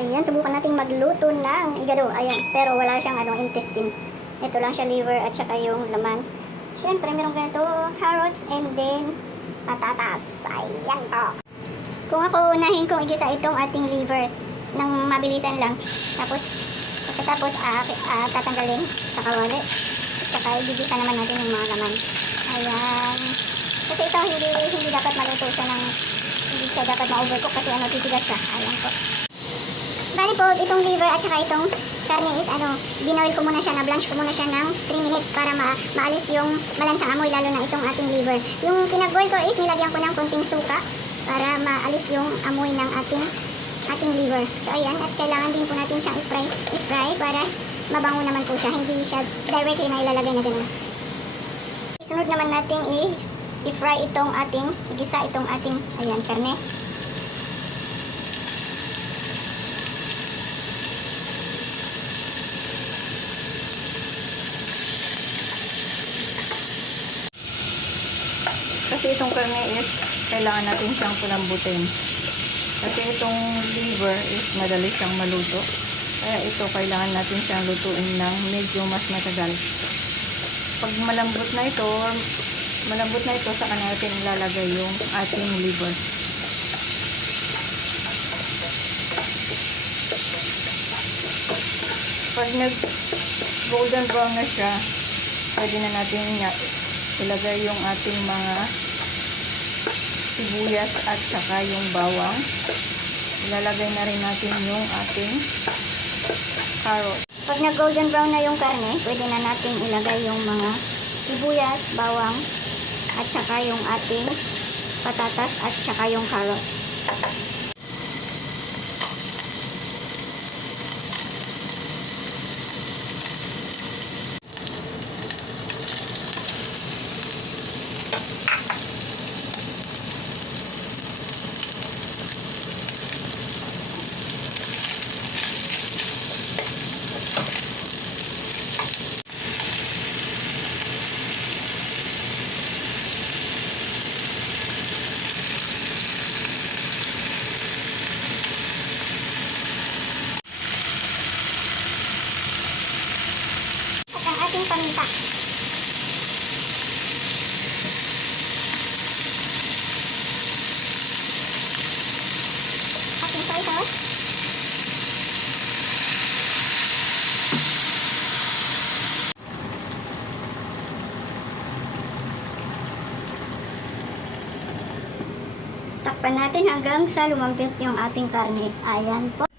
Ayan, subukan nating magluto ng igado. Ayan, pero wala siyang intestine. Ito lang siya, liver at saka yung laman. Siyempre, meron ganito, carrots and then patatas. Ayan po. Kung ako unahin kong igisa itong ating liver ng mabilisan lang. Tapos, pagkatapos tatanggalin sa kawali. At saka igigisa naman natin yung mga laman. Ayan. Kasi ito, hindi dapat maluto siya hindi siya dapat ma-overcook kasi titigas siya. Ayan po. Bali po, itong liver at saka itong karne is binoil ko muna siya, na-blanch ko muna siya ng 3 minutes para maalis yung malansang amoy, lalo na itong ating liver. Yung pinag-boil ko is nilagyan ko ng konting suka para maalis yung amoy ng ating liver. So ayan, at kailangan din po natin siyang i-fry para mabango naman po siya, hindi siya directly na ilalagay na gano'n. Sunod naman natin i-fry itong igisa itong ating, ayan, karne. Kasi itong karne is kailangan natin siyang palambutin. Kasi itong liver is madali siyang maluto. Kaya ito kailangan natin siyang lutuin ng medyo mas matagal. Pag malambot na ito, saka natin ilalagay yung ating liver. Pag nag-golden brown na siya, pwede na natin ilagay yung ating mga sibuyas at saka yung bawang. Ilalagay na rin natin yung ating carrot. Pag nag-golden brown na yung karne, pwede na natin ilagay yung mga sibuyas, bawang, at saka yung ating patatas at saka yung carrots. Ating paminta. Ating soy sauce. Takpan natin hanggang sa lumambot yung ating karne. Ayan po.